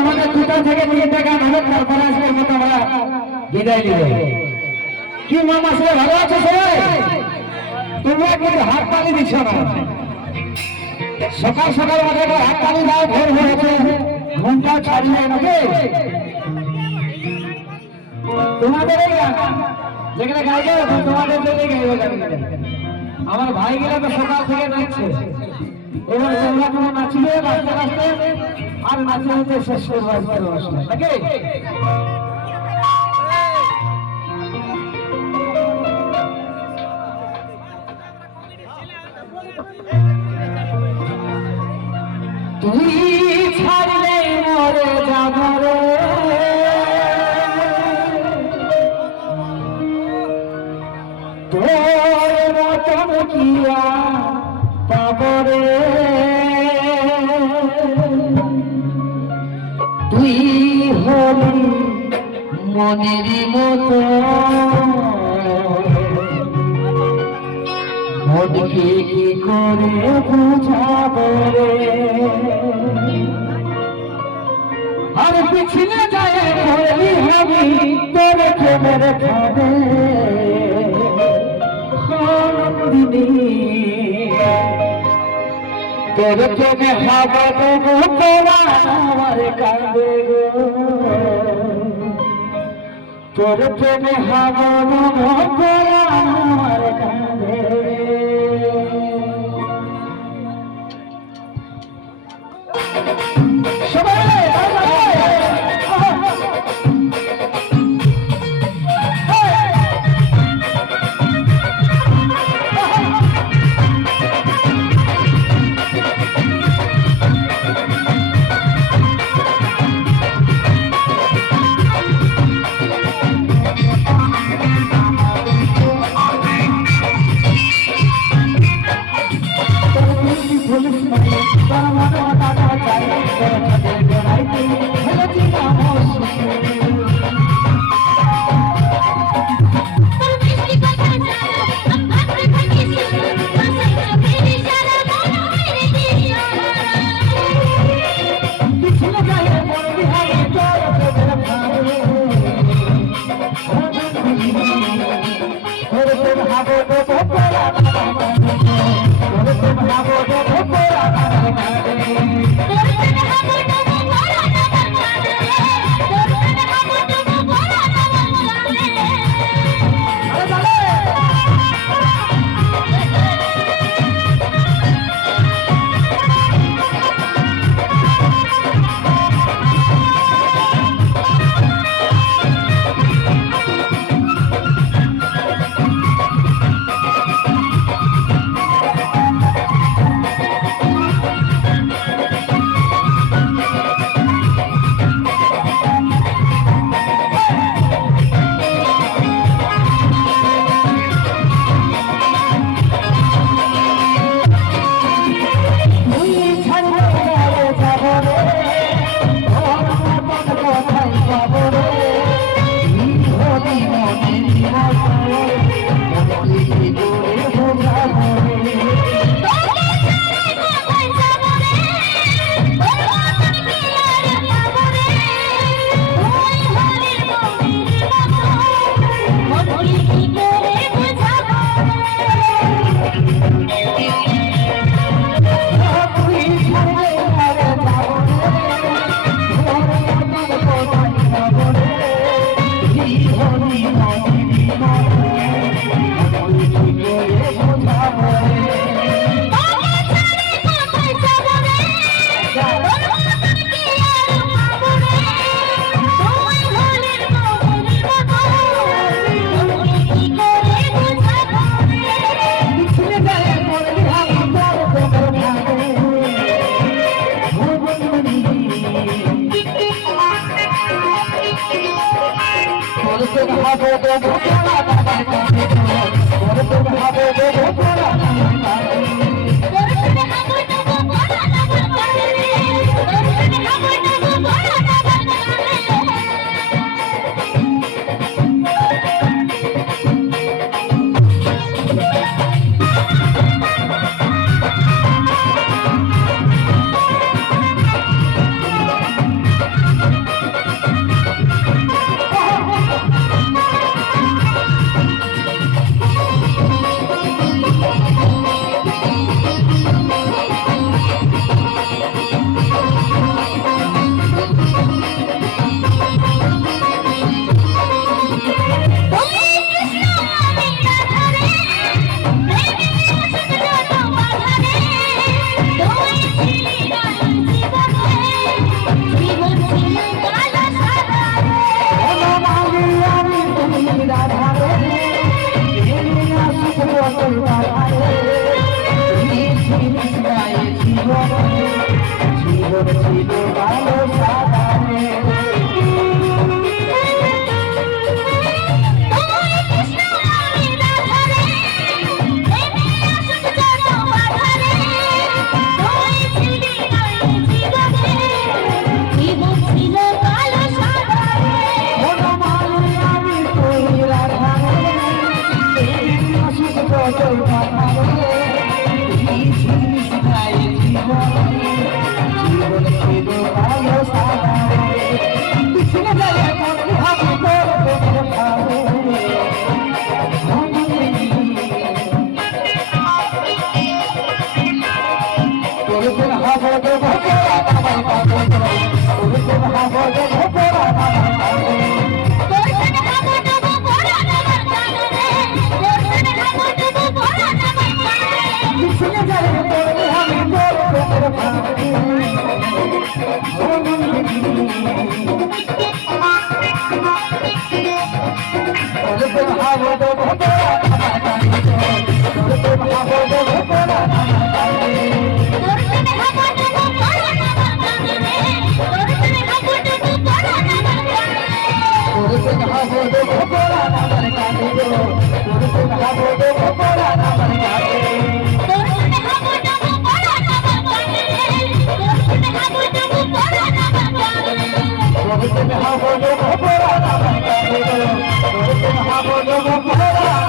আমাদের 2টা থেকে 3টা গান হবে, তারপরে আজকের মতো আমরা বিদায় নিব। কি মামা সবাই ভালো আছো? সবাই তোমরা কিন্তু হাত তালি দিচ্ছ না। সকাল সকাল আমাদের হাত তালি দাও, ভোর ভোর হচ্ছে, ঘুমটা ছাড়িয়ে নাকি তোমাদের এই গান যেখানে গাইবে তোমাদের জন্যই গাইবে গান। আমার ভাইগুলা তো সকাল থেকে নাচছে, এবার তোমরা কোনো নাচিবে নাচতে নাচতে আর নাচে নাচতে শেষ করবো আজকের অনুষ্ঠান নাকি? তুই ছাড়লে মরে যাব রে, তোর মতন কিয়া পাব রে, তুই হলি মনের মতো, মনকে কি করে বুঝাবো রে, আর পিছনে যায় বলি হবি তোর প্রেমের খাবে তোর প্রেমে হবে তবু তোরা আমার কাঁদে গো, তোর প্রেমে হবে তোরা আমার কাঁদে। তোর কথা রে তুই ঝিলমিশ গায়ে জীবনে জীবনে ছিল ভালো সাদা পিছনে যায় এখন ভাবি তোর প্রেমের ভাবে তোর প্রেম হাবো দেবো তোরা আমায় পাবো তোর প্রেম হাবো দেবো তোরা আমায় পাবো পিছনে যায় তোর আমি তোর প্রেমের ভাবে তোর প্রেম হাবো দেবো তোরা আমায় পাবো তোর প্রেম হাবো দেবো তোরা আমায় পাবো হাবো দেবো তোরা আমার কাছে তোর প্রেম হাবো দেবো তোরা আমার কাছে তোর প্রেম হাবো দেবো তোরা আমার কাছে তোর প্রেম হাবো দেবো তোরা